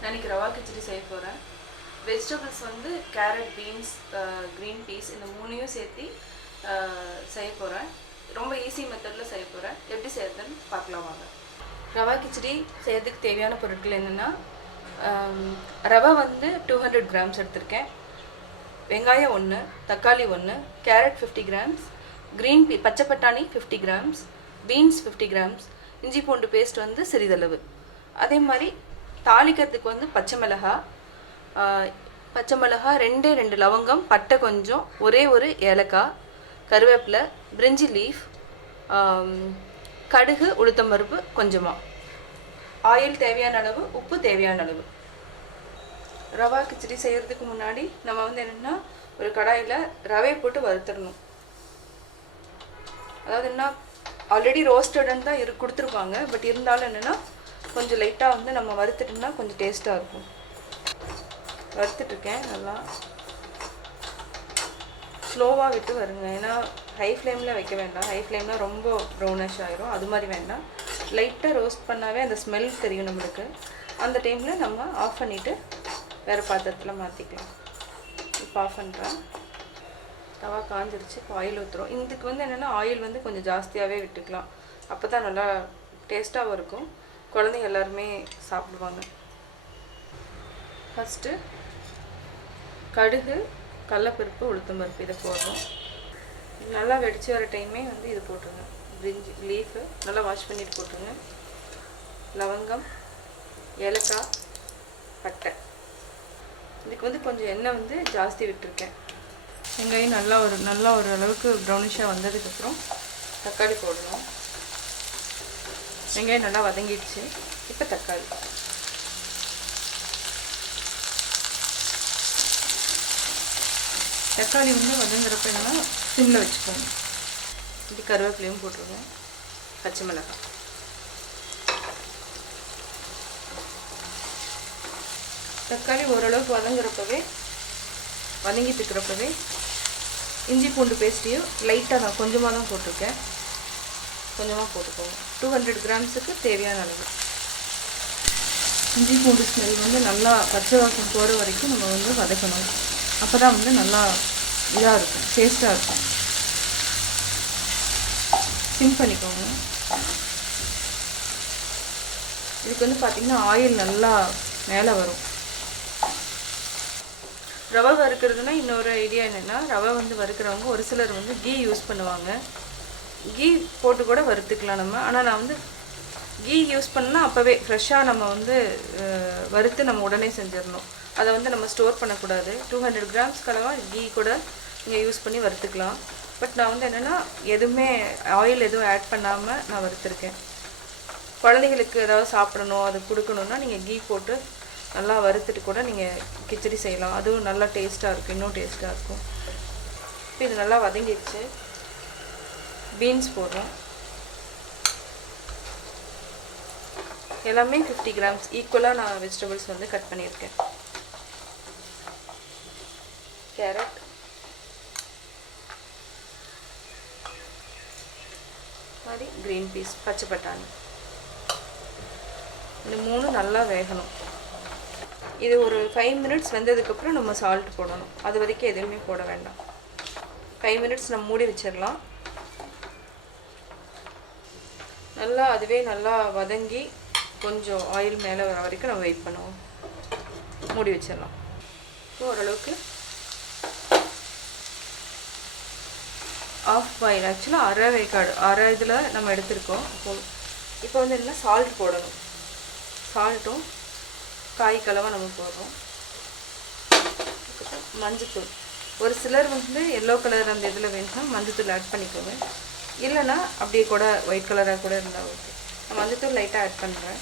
நான் இன்னைக்கு ரவா கிச்சடி செய்ய போகிறேன் வெஜிடபிள்ஸ் வந்து கேரட் பீன்ஸ் க்ரீன் பீஸ் இந்த மூணையும் சேர்த்து uh, செய்ய போகிறேன் ரொம்ப ஈஸி மெத்தடில் செய்ய போகிறேன் எப்படி செய்யறதுன்னு பார்க்கலாம் வாங்க. ரவா கிச்சடி செய்யறதுக்கு தேவையான பொருட்கள் என்னென்னா um, ரவை வந்து டூ ஹண்ட்ரட் கிராம்ஸ் எடுத்திருக்கேன். வெங்காயம் ஒன்று தக்காளி ஒன்று carrot fifty grams green pea பச்சை பட்டாணி fifty grams beans fifty grams இஞ்சி பூண்டு பேஸ்ட் வந்து சிறிதளவு. அதே மாதிரி தாளிக்கிறதுக்கு வந்து பச்சை மிளகாய் பச்சை மிளகாய் ரெண்டே ரெண்டு லவங்கம் பட்டை கொஞ்சம் ஒரே ஒரு ஏலக்காய் கருவேப்பிலை பிரிஞ்சி லீஃப் கடுகு உளுத்தம்பருப்பு கொஞ்சமாக ஆயில் தேவையான அளவு உப்பு தேவையான அளவு. ரவா கிச்சடி செய்கிறதுக்கு முன்னாடி நம்ம வந்து என்னென்னா ஒரு கடாயில் ரவையை போட்டு வறுத்துடணும். அதாவது என்ன ஆல்ரெடி ரோஸ்டடுன்னு தான் இரு கொடுத்துருப்பாங்க பட் இருந்தாலும் என்னென்னா கொஞ்சம் லைட்டாக வந்து நம்ம வறுத்துட்டோம்னா கொஞ்சம் டேஸ்ட்டாக இருக்கும். வறுத்துட்ருக்கேன் நல்லா. ஸ்லோவாக விட்டு வருங்க. ஏன்னா ஹை ஃப்ளேமில் வைக்க வேண்டாம். ஹை ஃப்ளேமில் ரொம்ப ப்ரௌனிஷ் ஆகிரும் அது மாதிரி வேண்டாம். லைட்டாக ரோஸ்ட் பண்ணாவே அந்த ஸ்மெல் தெரியும் நம்மளுக்கு. அந்த டைமில் நம்ம ஆஃப் பண்ணிவிட்டு வேறு பாத்திரத்தில் மாற்றிக்கலாம் இப்போ ஆஃப் பண்ணுறேன் தவா காஞ்சிருச்சு. இப்போ ஆயில் ஊற்றுறோம் இதுக்கு வந்து என்னென்னா ஆயில் வந்து கொஞ்சம் ஜாஸ்தியாகவே விட்டுக்கலாம். அப்போ தான் நல்லா டேஸ்ட்டாகவும் இருக்கும். குழந்தைங்க எல்லாருமே சாப்பிடுவாங்க. ஃபஸ்ட்டு கடுகு கடலப்பருப்பு உளுத்தம்பருப்பு இதை போடுறோம் நல்லா வெடிச்சு வர டைமே வந்து இது போட்டுருங்க. பிரிஞ்சி லீஃபு நல்லா வாஷ் பண்ணிட்டு போட்டுருங்க. லவங்கம் ஏலக்காய் பட்டை. இதுக்கு வந்து கொஞ்சம் எண்ணெய் வந்து ஜாஸ்தி விட்டுருக்கேன். வெங்காயம் நல்லா ஒரு நல்லா ஒரு அளவுக்கு ப்ரௌனிஷாக வந்ததுக்கப்புறம் தக்காளி போடணும். வெங்காயம் நல்லா வதங்கிடுச்சு. இப்போ தக்காளி. தக்காளி வந்து வதங்குறப்ப என்னன்னா சிம்மில் வச்சுக்கோங்க. இப்படி கருவேப்பிலையும் போட்டுருங்க பச்சை மிளகாய் தக்காளி ஓரளவுக்கு வதங்குறப்பவே வதங்கிட்டு இருக்கிறப்பவே இஞ்சி பூண்டு பேஸ்ட்டையும் லைட்டாக நான் கொஞ்சமாக தான் போட்டிருக்கேன். கொஞ்சமாக போட்டுக்கோங்க. டூ ஹண்ட்ரட் கிராம்ஸுக்கு தேவையான அளவு. இஞ்சி பூண்டு ஸ்மெல் வந்து நல்லா பச்சை வாசம் போகிற வரைக்கும் நம்ம வந்து வதக்கணும். அப்போ தான் வந்து நல்லா இதாக இருக்கும் டேஸ்ட்டாக இருக்கும். சிம் பண்ணிக்கோங்க. இதுக்கு வந்து பார்த்திங்கன்னா ஆயில் நல்லா மேலே வரும். ரவை வறுக்கிறதுனா இன்னொரு ஐடியா என்னென்னா ரவை வந்து வறுக்கிறவங்க ஒரு சிலர் வந்து கீ யூஸ் பண்ணுவாங்க. கீ போட்டு கூட வறுத்துக்கலாம் நம்ம. ஆனால் நான் வந்து கீ யூஸ் பண்ணால் அப்போவே ஃப்ரெஷ்ஷாக நம்ம வந்து வறுத்து நம்ம உடனே செஞ்சிடணும். அதை வந்து நம்ம ஸ்டோர் பண்ணக்கூடாது. டூ ஹண்ட்ரட் கிராம்ஸ் கலவா கீ கூட நீங்கள் யூஸ் பண்ணி வறுத்துக்கலாம். பட் நான் வந்து என்னென்னா எதுவுமே ஆயில் எதுவும் ஆட் பண்ணாமல் நான் வறுத்துருக்கேன். குழந்தைங்களுக்கு ஏதாவது சாப்பிடணும் அது கொடுக்கணுன்னா நீங்கள் கீ போட்டு நல்லா வறுத்துட்டு கூட நீங்கள் கிச்சடி செய்யலாம். அதுவும் நல்லா டேஸ்ட்டாக இருக்கும். இன்னும் டேஸ்ட்டாக இருக்கும். இப்போ இது நல்லா வதங்கிடுச்சு. பீன்ஸ் போடுறோம். எல்லாமே ஃபிஃப்டி கிராம்ஸ் ஈக்குவலாக நான் வெஜிடபிள்ஸ் வந்து கட் பண்ணியிருக்கேன். கேரட் மாதிரி க்ரீன் பீஸ் பச்சை பட்டாணி. இந்த மூணு நல்லா வேகணும். இது ஒரு ஃபைவ் மினிட்ஸ் வெந்ததுக்கப்புறம் நம்ம சால்ட் போடணும். அது வரைக்கும் எதுவுமே போட வேண்டாம். ஃபைவ் மினிட்ஸ் நம்ம மூடி வச்சிடலாம். நல்லா அதுவே நல்லா வதங்கி கொஞ்சம் ஆயில் மேலே வர வரைக்கும் நம்ம வெயிட் பண்ணுவோம். மூடி வச்சிடலாம். ஓரளவுக்கு ஆஃப் பாயில் ஆக்சுவலாக அரை வேக்காடு அரை இதில் நம்ம எடுத்திருக்கோம். இப்போ இப்போ வந்து என்ன சால்ட் போடணும். சால்ட்டும் காய் கலவை நம்ம போடுறோம். மஞ்சத்தூள். ஒரு சிலர் வந்து எல்லோ கலர் அந்த இதில் வேணும்னா மஞ்சத்தூள் ஆட் பண்ணிக்கோங்க. இல்லைன்னா அப்படியே கூட ஒயிட் கலராக கூட இருந்தால் ஓகே நான் மஞ்சத்தூள் லைட்டாக ஆட் பண்ணுறேன்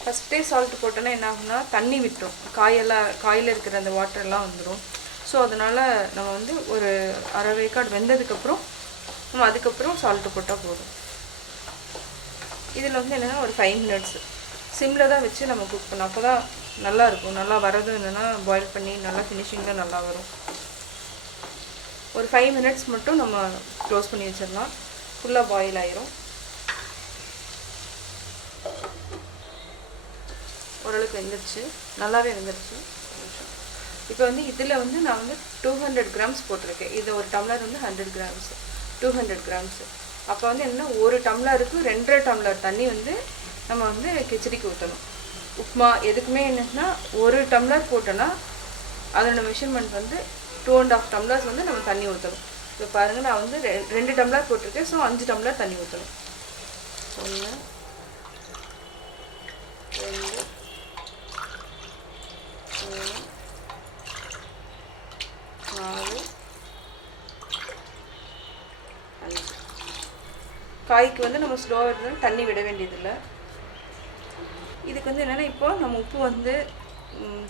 ஃபஸ்ட்டே சால்ட் போட்டோன்னா என்ன ஆகும்னா தண்ணி விட்டுரும். காயெல்லாம் காயில் இருக்கிற அந்த வாட்டர்லாம் வந்துடும் ஸோ அதனால் நம்ம வந்து ஒரு அரை வேக்காடு வெந்ததுக்கப்புறம் நம்ம அதுக்கப்புறம் சால்ட்டு போட்டால் போதும். இதில் வந்து என்னென்னா ஒரு ஃபைவ் மினிட்ஸ் சிம்மில் தான் வச்சு நம்ம குக் பண்ணோம். அப்போ தான் நல்லாயிருக்கும் நல்லா வரது என்னென்னா பாயில் பண்ணி நல்லா ஃபினிஷிங்கில் நல்லா வரும். ஒரு ஃபைவ் மினிட்ஸ் மட்டும் நம்ம க்ளோஸ் பண்ணி வச்சிடலாம். ஃபுல்லாக பாயில் ஆயிரும். ஓரளவுக்கு வெந்துருச்சு. நல்லாவே வெந்துருச்சு. இப்போ வந்து இதில் வந்து நான் வந்து டூ ஹண்ட்ரட் கிராம்ஸ் போட்டிருக்கேன். இது ஒரு டம்ளர் வந்து hundred grams two hundred grams அப்போ வந்து என்ன ஒரு டம்ளருக்கு ரெண்டரை டம்ளர் தண்ணி வந்து நம்ம வந்து கிச்சடிக்கு ஊற்றணும் உப்புமா எதுக்குமே என்னன்னா ஒரு டம்ளர் போட்டோன்னா அதோட மெஷர்மெண்ட் வந்து டூ அண்ட் ஆஃப் டம்ளர்ஸ் வந்து நம்ம தண்ணி ஊற்றணும் இப்போ பாருங்கள் நான் வந்து ரெ- ரெண்டு டம்ளர் போட்டிருக்கேன். ஸோ அஞ்சு டம்ளர் தண்ணி ஊற்றணும் ஒன்று ரெண்டு மூணு நாலு அஞ்சு. காய்க்கு வந்து நம்ம ஸ்லோவாக இருந்தாலும் தண்ணி விட வேண்டியதில்லை. இதுக்கு வந்து என்னென்னா இப்போ நம்ம உப்பு வந்து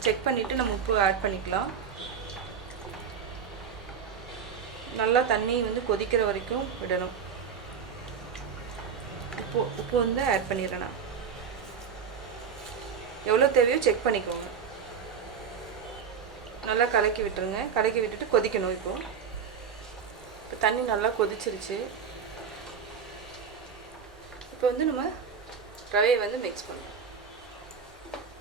செக் பண்ணிவிட்டு நம்ம உப்பு ஆட் பண்ணிக்கலாம். நல்லா தண்ணி வந்து கொதிக்கிற வரைக்கும் விடணும். உப்பு உப்பு வந்து ஆட் பண்ணிடுறேன் நான். எவ்வளோ தேவையோ செக் பண்ணிக்கோங்க. நல்லா கலக்கி விட்டுருங்க. கலக்கி விட்டுட்டு கொதிக்கணும் இப்போ. இப்போ தண்ணி நல்லா கொதிச்சிருச்சு. இப்போ வந்து நம்ம ரவையை வந்து மிக்ஸ் பண்ணணும்.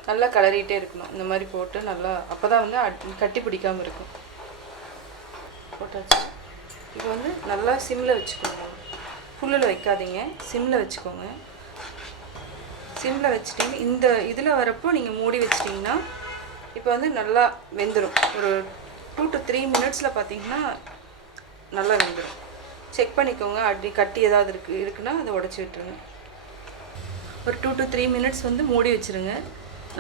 நல்லா கலரிகிட்டே இருக்கணும். இந்த மாதிரி போட்டு நல்லா அப்போ தான் வந்து அட்- கட்டி பிடிக்காமல் இருக்கும். போட்டாச்சு? இப்போ வந்து நல்லா சிம்மில் வச்சுக்கோங்க. ஃபுல்லில் வைக்காதீங்க. சிம்மில் வச்சுக்கோங்க. சிம்மில் வச்சுட்டிங்க இந்த இதில் வரப்போ நீங்கள் மூடி வச்சிட்டிங்கன்னா இப்போ வந்து நல்லா வெந்துடும் ஒரு டூ டு த்ரீ மினிட்ஸில் பார்த்தீங்கன்னா நல்லா வெந்துடும் செக் பண்ணிக்கோங்க. அப்படி கட்டி ஏதாவது இருக்குது இருக்குன்னா அதை உடச்சி விட்டுருங்க. ஒரு டூ டு த்ரீ மினிட்ஸ் வந்து மூடி வச்சுருங்க.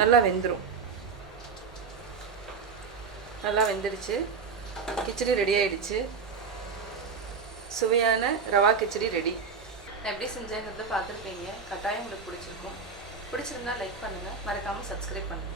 நல்லா வெந்துடும் நல்லா வெந்துடுச்சு கிச்சடி ரெடி ஆகிடுச்சு சுவையான ரவா கிச்சடி ரெடி. நான் எப்படி செஞ்சேங்கிறத பார்த்துருப்பீங்க. கட்டாயம் உங்களுக்கு பிடிச்சிருக்கும். பிடிச்சிருந்தா லைக் பண்ணுங்கள் மறக்காமல் சப்ஸ்கிரைப் பண்ணுங்கள்